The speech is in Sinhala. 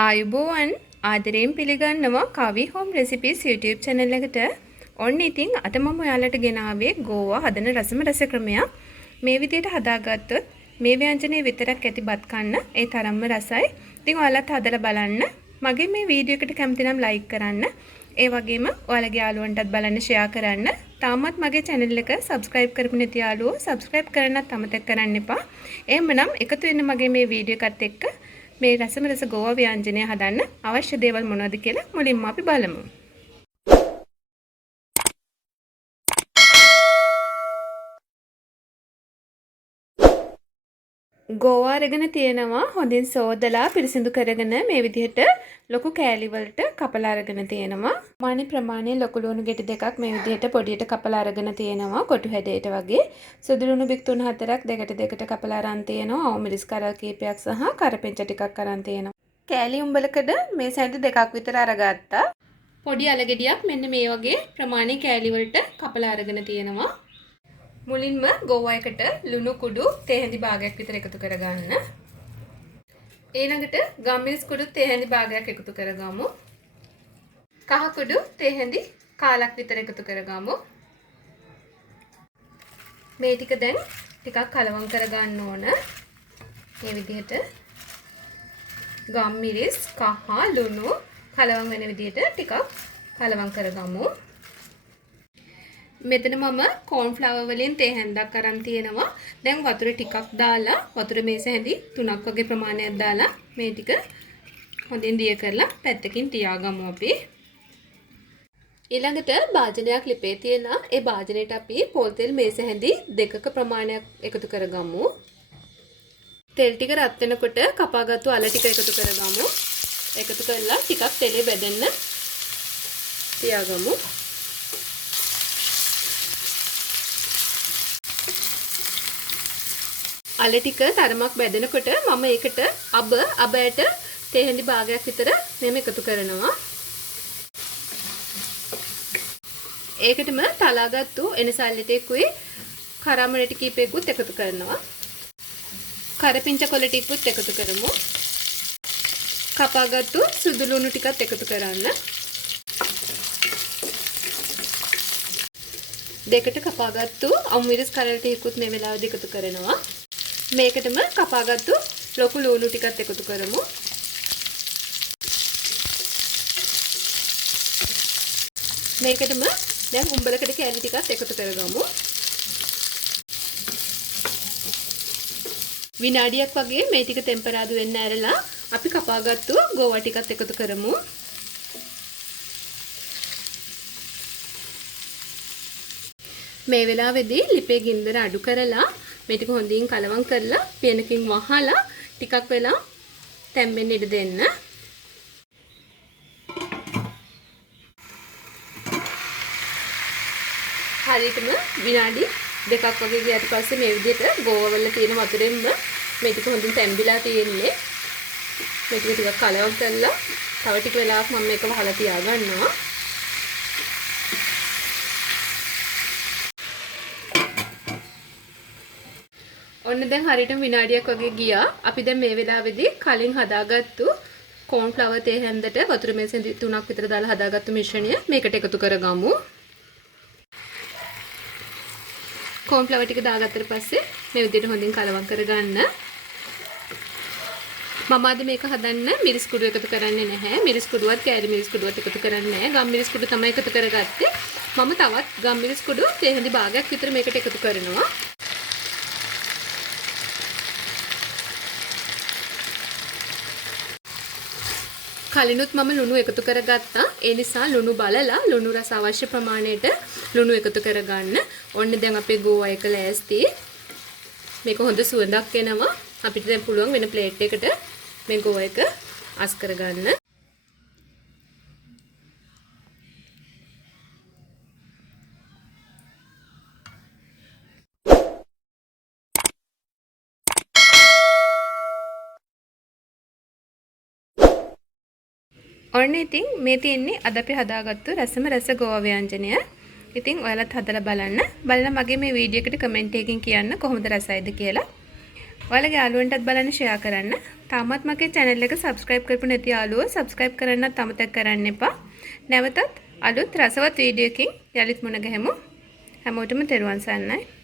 ආයුබෝවන් ආදරයෙන් පිළිගන්නවා Kavi Home Recipes YouTube channel එකට. ඔන්න ඉතින් අද මම ඔයාලට ගෙනාවේ gowa හදන රසම රස ක්‍රමයක්. මේ විදිහට හදාගත්තොත් මේ ව්‍යංජනේ විතරක් ඇති බත් කන්න ඒ තරම්ම රසයි. ඉතින් ඔයාලත් හදලා බලන්න. මගේ මේ වීඩියෝ එකට කැමති නම් like කරන්න. ඒ වගේම ඔයාලගේ යාළුවන්ටත් බලන්න share කරන්න. තාමත් මගේ channel එක subscribe කරපු නැති යාළුවෝ subscribe කරන්නත් අමතක කරන්න එපා. එහෙමනම් එකතු වෙන්න මගේ මේ වීඩියෝ එකත් එක්ක මේ රසම රස gowa ව්‍යංජනය හදන්න අවශ්‍ය දේවල් මොනවද කියලා මුලින්ම අපි බලමු. gowa අරගෙන තියෙනවා හොඳින් සෝදලා පිරිසිදු කරගෙන මේ විදිහට ලොකු කෑලි වලට කපලා අරගෙන තියෙනවා. මානි ප්‍රමාණය ලොකු ලුණු ගෙඩි දෙකක් මේ විදිහට පොඩියට කපලා අරගෙන තියෙනවා කොටු හැඩයට වගේ. සුදු ලුණු බික් 3-4ක් දෙකට කපලා අරන් තියෙනවා. අවමිරිස් කරල් කීපයක් සහ කරපිංච ටිකක් අරන් තියෙනවා. කෑලි උඹලකඩ මේ සැඳ දෙකක් විතර අරගත්තා. පොඩි අල ගෙඩියක් මෙන්න මේ වගේ ප්‍රමාණය කෑලි වලට කපලා අරගෙන තියෙනවා. මුලින්ම gowa එකට ලුණු කුඩු තේ හැඳි භාගයක් විතර එකතු කරගන්න. ඊළඟට ගම්මිරිස් කුඩු තේ හැඳි භාගයක් එකතු කරගමු. කහ කුඩු තේ හැඳි කාලක් විතර එකතු කරගමු. මේ ටික දැන් ටිකක් කලවම් කරගන්න ඕන. මේ විදිහට ගම්මිරිස් කහ ලුණු කලවම් වෙන විදිහට ටිකක් කලවම් කරගමු. මෙතන මම corn flour වලින් තේ හැන්දක් අරන් තියෙනවා. දැන් වතුර ටිකක් දාලා වතුර මේස හැඳි 3ක් වගේ ප්‍රමාණයක් දාලා මේ ටික හොඳින් දිය කරලා පැත්තකින් තියාගමු අපි. ඊළඟට භාජනයක් ලිපේ තියලා ඒ භාජනයට අපි පොල් තෙල් මේස හැඳි 2ක ප්‍රමාණයක් එකතු කරගමු. තෙල් ටික රත් වෙනකොට කපාගත්තු අල ටික එකතු කරගමු. එකතු කරලා ටිකක් තෙලේ බැදෙන්න තියාගමු. අල ටික තරමක් බැදෙනකොට මම ඒකට අබයට තේ හැඳි භාගයක් විතර මෙම එකතු කරනවා. ඒකටම තලාගත්තු එනසල්ලිටෙකුයි කරමට කීපයකුත් එකතු කරනවා. කරපිංච කොළ ටිකකුත් එකතු කරමු. කපාගත්තු සුදු ලුණු ටිකත් එකතු කරන්න. දෙකට කපාගත්තු අවමිරිස් කරල් ටිකකුත් මේ වෙලාවේදී එකතු කරනවා. මේකටම කපාගත්තු ලොකු ලුණු ටිකත් එකතු කරමු. මේකටම දැන් උඹලකට කෑලි ටිකත් එකතු කරගමු. විනාඩියක් වගේ මේ ටික ටෙම්පරාදු වෙන්න ඇරලා අපි කපාගත්තු gowa ටිකත් එකතු කරමු. මේ වෙලාවේදී ලිපේ ගින්දර අඩු කරලා මේ ටික හොඳින් කලවම් කරලා පියනකින් වහලා ටිකක් වෙලා තැම්බෙන්න ඉඩ දෙන්න. හරියටම විනාඩි 2ක් වගේ ගියාට පස්සේ මේ විදිහට gowa වල තියෙන වතුරෙන්ම මේ ටික හොඳින් තැම්බිලා තියෙන්නේ. මේ ටික ටිකක් කලවම් කරලා තව ටික වෙලාවක් මම මේක වහලා තියාගන්නවා. ඔන්න දැන් හරියටම විනාඩියක් වගේ ගියා. අපි දැන් මේ වෙලාවේදී කලින් හදාගත්තු corn flour තේ හැන්දට වතුර මේස 3ක් විතර දාලා හදාගත්තු මිශ්‍රණය මේකට එකතු කරගමු. corn flour ටික දාගත්තට පස්සේ මේ විදිහට හොඳින් කලවම් කරගන්න. මම අද මේක හදන්න මිරිස් කුඩු එකතු කරන්නේ නැහැ. මිරිස් කුඩුවත් කෑලි මිරිස් කුඩුවත් එකතු කරන්නේ නැහැ. ගම් මිරිස් කුඩු තමයි එකතු කරගත්තේ. මම තවත් ගම් මිරිස් කුඩු තේ හැඳි භාගයක් විතර මේකට එකතු කරනවා. කලිනුත් මම ලුණු එකතු කරගත්තා. ඒ නිසා ලුණු බලලා ලුණු රස අවශ්‍ය ප්‍රමාණයට ලුණු එකතු කරගන්න. ඔන්න දැන් අපේ gowa එක ලෑස්ති. මේක හොඳ සුවඳක් එනවා. අපිට දැන් පුළුවන් වෙන ප්ලේට් එකකට මේ gowa එක අස් කරගන්න. ඔන්න ඉතින් මේ තියෙන්නේ අද අපි හදාගත්තු රසම රස gowa ව්‍යංජනය. ඉතින් ඔයාලත් හදලා බලන්න. බලලා මගේ මේ වීඩියෝ එකට කමෙන්ට් එකකින් කියන්න කොහොමද රසයිද කියලා. ඔයාලගේ යාළුවන්ටත් බලන්න ෂෙයා කරන්න. තාමත් මගේ channel එක subscribe කරපු නැති යාළුවෝ subscribe කරන්නත් අමතක කරන්න එපා. නැවතත් අලුත් රසවත් වීඩියෝකින් යලිත් මුණ ගැහෙමු. හැමෝටම තෙරුවන් සරණයි.